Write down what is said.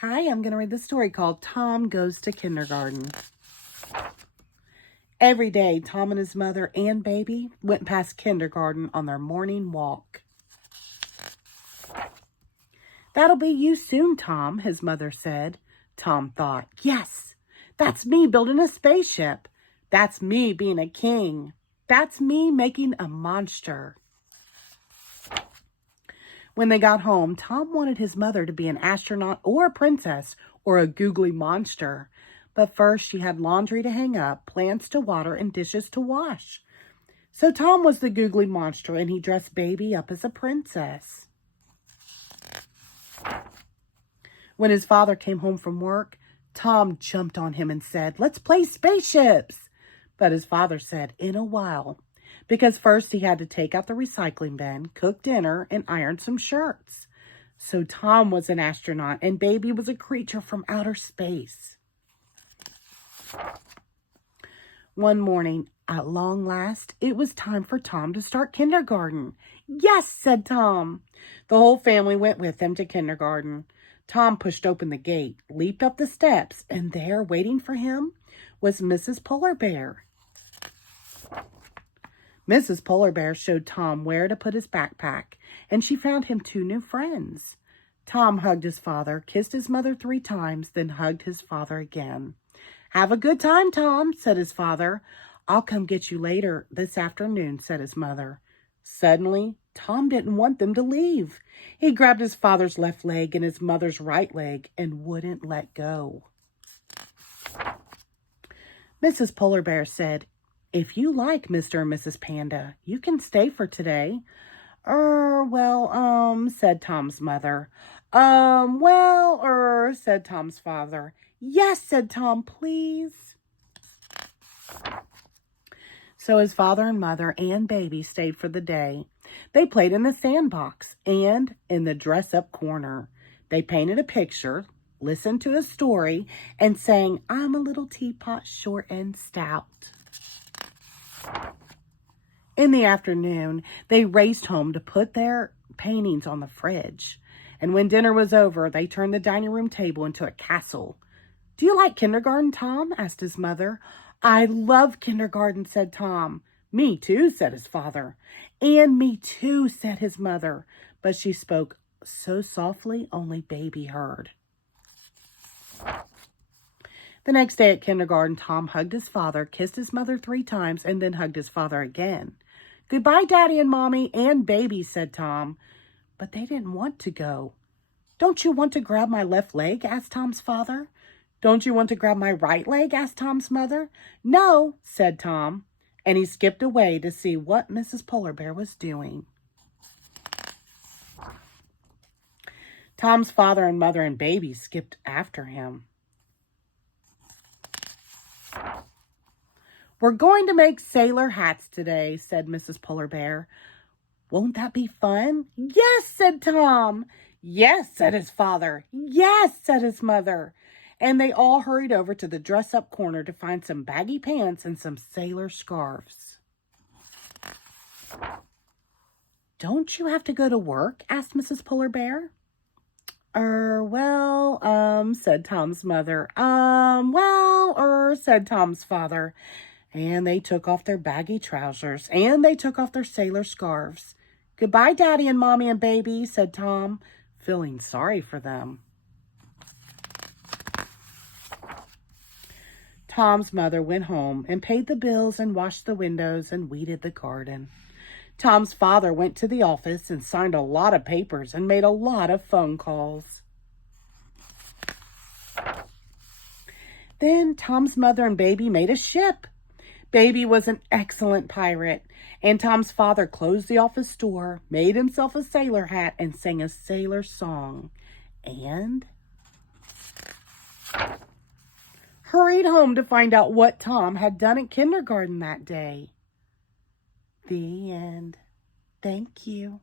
Hi, I'm going to read the story called Tom Goes to Kindergarten. Every day, Tom and his mother and baby went past kindergarten on their morning walk. "That'll be you soon, Tom," his mother said. Tom thought, "Yes, that's me building a spaceship. That's me being a king. That's me making a monster." When they got home, Tom wanted his mother to be an astronaut or a princess or a googly monster. But first, she had laundry to hang up, plants to water, and dishes to wash. So Tom was the googly monster, and he dressed baby up as a princess. When his father came home from work, Tom jumped on him and said, "Let's play spaceships." But his father said, "In a while," because first he had to take out the recycling bin, cook dinner, and iron some shirts. So Tom was an astronaut, and baby was a creature from outer space. One morning, at long last, it was time for Tom to start kindergarten. "Yes," said Tom. The whole family went with him to kindergarten. Tom pushed open the gate, leaped up the steps, and there, waiting for him, was Mrs. Polar Bear. Mrs. Polar Bear showed Tom where to put his backpack, and she found him 2 new friends. Tom hugged his father, kissed his mother 3 times, then hugged his father again. "Have a good time, Tom," said his father. "I'll come get you later this afternoon," said his mother. Suddenly, Tom didn't want them to leave. He grabbed his father's left leg and his mother's right leg and wouldn't let go. Mrs. Polar Bear said, "If you like, Mr. and Mrs. Panda, you can stay for today." Said Tom's mother. Said Tom's father. "Yes," said Tom, "please." So his father and mother and baby stayed for the day. They played in the sandbox and in the dress-up corner. They painted a picture, listened to a story, and sang, "I'm a little teapot, short and stout." In the afternoon, they raced home to put their paintings on the fridge. And when dinner was over, they turned the dining room table into a castle. "Do you like kindergarten, Tom?" asked his mother. "I love kindergarten," said Tom. "Me too," said his father. "And me too," said his mother. But she spoke so softly only baby heard. The next day at kindergarten, Tom hugged his father, kissed his mother 3 times, and then hugged his father again. "Goodbye, Daddy and Mommy and baby," said Tom. But they didn't want to go. "Don't you want to grab my left leg?" asked Tom's father. "Don't you want to grab my right leg?" asked Tom's mother. "No," said Tom, and he skipped away to see what Mrs. Polar Bear was doing. Tom's father and mother and baby skipped after him. "We're going to make sailor hats today," said Mrs. Polar Bear. "Won't that be fun?" "Yes," said Tom. "Yes," said his father. "Yes," said his mother. And they all hurried over to the dress-up corner to find some baggy pants and some sailor scarves. "Don't you have to go to work?" asked Mrs. Polar Bear. Said Tom's mother. Said Tom's father. And they took off their baggy trousers, and they took off their sailor scarves. "Goodbye, Daddy and Mommy and baby," said Tom, feeling sorry for them. Tom's mother went home and paid the bills and washed the windows and weeded the garden. Tom's father went to the office and signed a lot of papers and made a lot of phone calls. Then Tom's mother and baby made a ship. Baby was an excellent pirate, and Tom's father closed the office door, made himself a sailor hat, and sang a sailor song, and hurried home to find out what Tom had done at kindergarten that day. The end. Thank you.